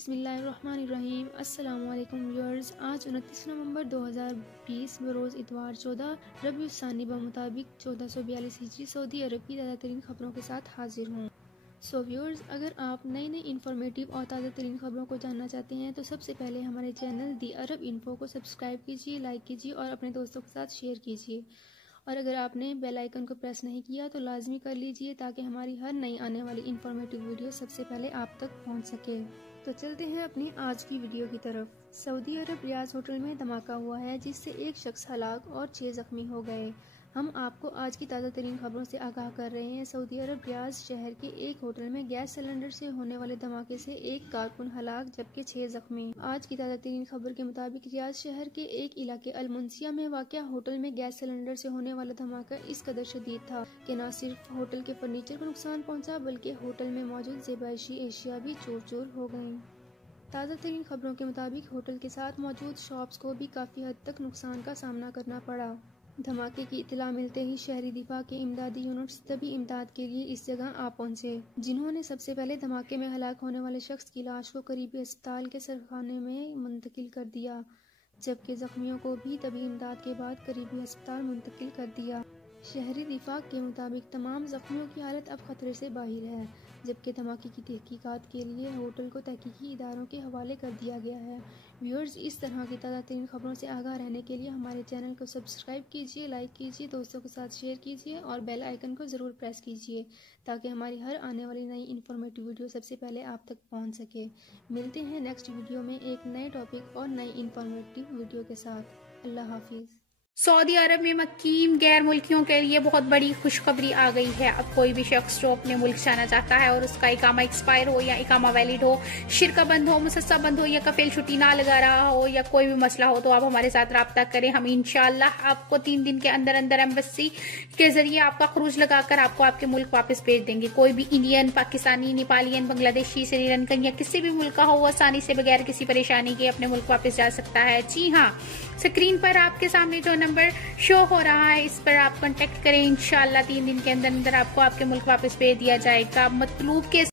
बिस्मिल्लाहिर्रहमानिर्रहीम। अस्सलामुअलैकुम व्यूअर्स। आज 29 नवंबर 2020 बरोज़ इतवार 14 रबीउल सानी मुताबिक 1442 हिजरी सऊदी अरब की ताज़ा तरीन खबरों के साथ हाजिर हूँ। सो व्यूअर्स, अगर आप नई नई इन्फॉर्मेटिव और ताज़ा तरीन खबरों को जानना चाहते हैं तो सबसे पहले हमारे चैनल दी अरब इन्फो को सब्सक्राइब कीजिए, लाइक कीजिए और अपने दोस्तों के साथ शेयर कीजिए। और अगर आपने बेल आइकन को प्रेस नहीं किया तो लाजमी कर लीजिए ताकि हमारी हर नई आने वाली इन्फॉर्मेटिव वीडियो सबसे पहले आप तक पहुंच सके। तो चलते हैं अपनी आज की वीडियो की तरफ। सऊदी अरब रियाज होटल में धमाका हुआ है जिससे एक शख्स हलाक और 6 जख्मी हो गए। हम आपको आज की ताज़ा तरीन खबरों से आगाह कर रहे हैं। सऊदी अरब रियाज शहर के एक होटल में गैस सिलेंडर से होने वाले धमाके से एक कारकुन हलाक जबकि 6 जख्मी। आज की ताज़ा तरीन खबर के मुताबिक रियाज शहर के एक इलाके अल मुनसिया में वाक़या होटल में गैस सिलेंडर से होने वाला धमाका इस कदर शदीद था कि न सिर्फ होटल के फर्नीचर को नुकसान पहुंचा बल्कि होटल में मौजूद ज़ेबाइशी एशिया भी चूर चूर हो गयी। ताज़ा तरीन खबरों के मुताबिक होटल के साथ मौजूद शॉप्स को भी काफ़ी हद तक नुकसान का सामना करना पड़ा। धमाके की इत्तला मिलते ही शहरी दिफा के इमदादी यूनिट्स तभी इमदाद के लिए इस जगह आ पहुंचे, जिन्होंने सबसे पहले धमाके में हलाक होने वाले शख्स की लाश को करीबी अस्पताल के सरखाने में मुंतकिल कर दिया, जबकि जख्मियों को भी तभी इमदाद के बाद करीबी अस्पताल मुंतकिल कर दिया। शहरी दिफा के मुताबिक तमाम जख्मियों की हालत अब खतरे से बाहर है, जबकि धमाके की तहकीकात के लिए होटल को तहकीकी इदारों के हवाले कर दिया गया है। व्यूअर्स, इस तरह की ताज़ा तरीन खबरों से आगाह रहने के लिए हमारे चैनल को सब्सक्राइब कीजिए, लाइक कीजिए, दोस्तों के साथ शेयर कीजिए और बेल आइकन को ज़रूर प्रेस कीजिए ताकि हमारी हर आने वाली नई इन्फॉर्मेटिव वीडियो सबसे पहले आप तक पहुंच सके। मिलते हैं नेक्स्ट वीडियो में एक नए टॉपिक और नई इन्फॉर्मेटिव वीडियो के साथ। अल्लाह हाफिज़। सऊदी अरब में मकीम गैर मुल्कियों के लिए बहुत बड़ी खुशखबरी आ गई है। अब कोई भी शख्स जो अपने मुल्क जाना चाहता है और उसका इकामा एक्सपायर हो या इकामा वैलिड हो, शिरका बंद हो, मुसस्सा बंद हो या कफील छुट्टी ना लगा रहा हो या कोई भी मसला हो तो आप हमारे साथ रब्ता करें। हम इंशाअल्लाह आपको 3 दिन के अंदर अंदर एम्बेसी के जरिए आपका खरूज लगाकर आपको आपके मुल्क वापस भेज देंगे। कोई भी इंडियन, पाकिस्तानी, नेपालियन, बांग्लादेशी, श्रीलंकन या किसी भी मुल्क का हो, आसानी से बगैर किसी परेशानी के अपने मुल्क वापस जा सकता है। जी हाँ, स्क्रीन पर आपके सामने जो नंबर शो हो रहा है इस पर आप कांटेक्ट करें। इंशाअल्लाह 3 दिन के अंदर अंदर आपको आपके मुल्क वापस भेज दिया जाएगा। मतलूब के